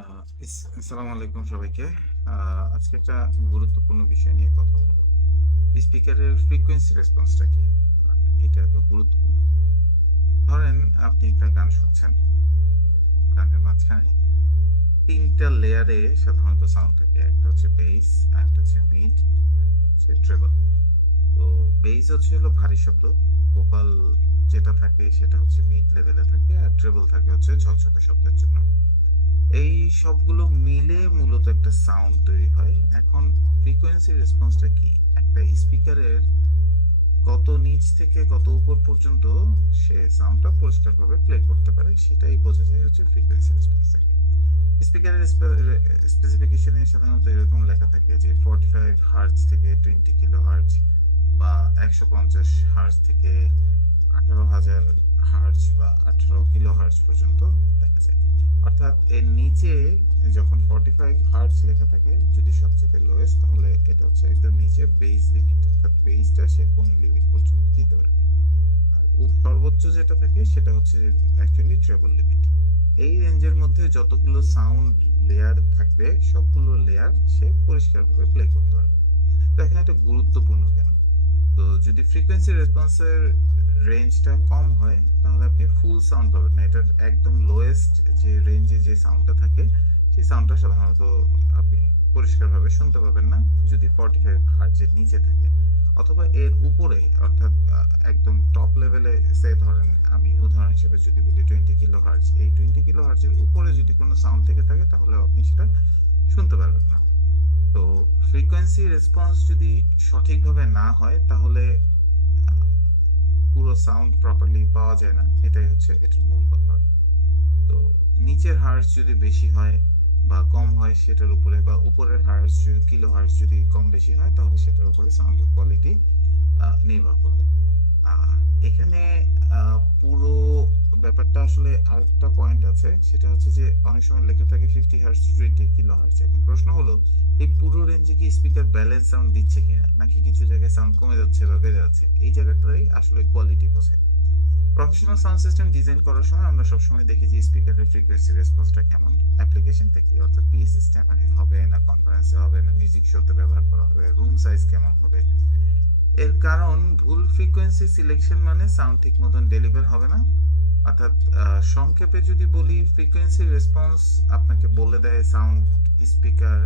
আসসালামু আলাইকুম সবাইকে। আজকে একটা গুরুত্বপূর্ণ বিষয় নিয়ে কথা বলবো। স্পিকারের ফ্রিকোয়েন্সি রেসপন্সটা কি? আর এটা এত গুরুত্বপূর্ণ। ধরেন আপনি একটা গান শুনছেন। গানের মাঝখানে ৩ টা লেয়ারে সাধারণত সাউন্ড থাকে। একটা হচ্ছে বেস, আরেকটা হচ্ছে মিড, আরেকটা হচ্ছে ট্রেবল। তো বেস হলো ভারী শব্দ, ভোকাল যেটা থাকে সেটা হচ্ছে মিড লেভেলে থাকে, আর ট্রেবল থাকে হচ্ছে ঝকঝকে শব্দের জন্য। এই সবগুলো মিলে মূলত একটা সাউন্ড তৈরি হয়। এখন ফ্রিকোয়েন্সি রেসপন্সটা কি? একটা স্পিকারের কত নিচ থেকে কত উপর পর্যন্ত সে সাউন্ডটা পরিষ্কারভাবে প্লে করতে পারে, সেটাই বোঝা যায় হচ্ছে ফ্রিকোয়েন্সি রেসপন্স থেকে। স্পিকারের স্পেসিফিকেশনে সাধারণত এরকম লেখা থাকে যে 45 হার্জ থেকে 20 কিলো হার্জ, বা 150 হার্জ থেকে 18,000 হার্জ বা 18 কিলো হার্জ পর্যন্ত দেখা যায়। অর্থাৎ এর নিচে যখন 45 হার্জ লেখা থাকে, যদি সবচেয়ে লোয়েস্ট, তাহলে এটা হচ্ছে একদম নিচে বেস লিমিট, অর্থাৎ বেসটা সে কোন লিমিট পর্যন্ত দিতে পারবে। আর সর্বোচ্চ যেটা থাকে সেটা হচ্ছে অ্যাকচুয়ালি ট্রেবল লিমিট। এই রেঞ্জের মধ্যে যতগুলো সাউন্ড লেয়ার থাকবে, সবগুলো লেয়ার সে পরিষ্কারভাবে প্লে করতে পারবে। তো এখানে এটা গুরুত্বপূর্ণ কেন? তো যদি ফ্রিকোয়েন্সি রেসপন্সের রেঞ্জটা কম হয়, তাহলে আপনি ফুল সাউন্ড পাবেন না। এটার একদম লোয়েস্ট যে রেঞ্জে যে সাউন্ডটা থাকে, সেই সাউন্ডটা সাধারণত আপনি পরিষ্কারভাবে শুনতে পাবেন না যদি 45 হার্জের নিচে থাকে। অথবা এর উপরে, অর্থাৎ একদম টপ লেভেলে, সে ধরেন আমি উদাহরণ হিসেবে যদি বলি 20 কিলো হার্জ, এই 20 কিলো হার্জের উপরে যদি কোনো সাউন্ড থেকে থাকে, তাহলে আপনি সেটা শুনতে পারবেন না। তো ফ্রিকোয়েন্সি রেসপন্স যদি সঠিকভাবে না হয়, তাহলে আহ, পুরো সাউন্ড প্রপারলি পাওয়া যায় না। এটাই হচ্ছে এটার মূল কথা। তো নিচের হার্স যদি বেশি হয় বা কম হয় সেটার উপরে, বা উপরের হার্স যদি কিলো হার্স যদি কম বেশি হয়, তাহলে সেটার উপরে সাউন্ডের কোয়ালিটি নির্ভর করবে। আর এখানে পুরো ব্যাপারটা আসলে আরেকটা পয়েন্ট আছে, সেটা হচ্ছে যে অনেক সময় লেখা থাকে 50 হার্টজ টু 20 কিলো হার্টজ। এখন প্রশ্ন হলো, এই পুরো রেঞ্জে কি স্পিকার ব্যালেন্স সাউন্ড দিচ্ছে কিনা, নাকি কিছু জায়গায় সাউন্ড কমে যাচ্ছে বা বেড়ে যাচ্ছে? এই জায়গাটাই আসলে কোয়ালিটি বোঝায়। প্রফেশনাল সাউন্ড সিস্টেম ডিজাইন করার সময় আমরা সবসময় দেখি যে স্পিকারের ফ্রিকোয়েন্সি রেসপন্সটা কেমন, অ্যাপ্লিকেশনটা কি, অর্থাৎ পি সিস্টেম হবে না কনফারেন্সে হবে না মিউজিক শোতে ব্যবহার করা হবে, রুম সাইজ কেমন হবে। এর কারণ, ভুল ফ্রিকোয়েন্সি সিলেকশন মানে সাউন্ড ঠিক মতন ডেলিভার হবে না। অর্থাৎ সংক্ষেপে যদি বলি, ফ্রিকোয়েন্সি রেসপন্স আপনাকে বলে দেয় সাউন্ড স্পিকার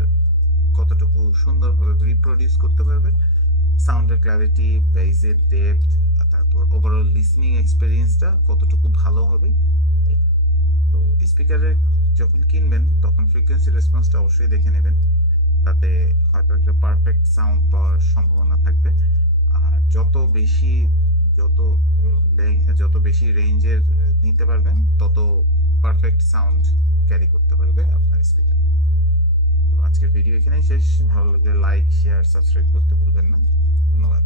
কতটুকু সুন্দরভাবে রিপ্রোডিউস করতে পারবে, সাউন্ডের ক্ল্যারিটি, বেসের ডেপথ, তারপর ওভারঅল লিসনিং এক্সপেরিয়েন্সটা কতটুকু ভালো হবে, এটা। তো স্পিকারের যখন কিনবেন, তখন ফ্রিকোয়েন্সি রেসপন্সটা অবশ্যই দেখে নেবেন। তাতে হয়তো একটা পারফেক্ট সাউন্ড পাওয়ার সম্ভাবনা থাকবে। আর যত যত বেশি রেঞ্জের নিতে পারবেন, তত পারফেক্ট সাউন্ড ক্যারি করতে পারবে আপনার স্পিকার। তো আজকের ভিডিও এখানেই শেষ। ভালো লাগলে লাইক, শেয়ার, সাবস্ক্রাইব করতে ভুলবেন না। ধন্যবাদ।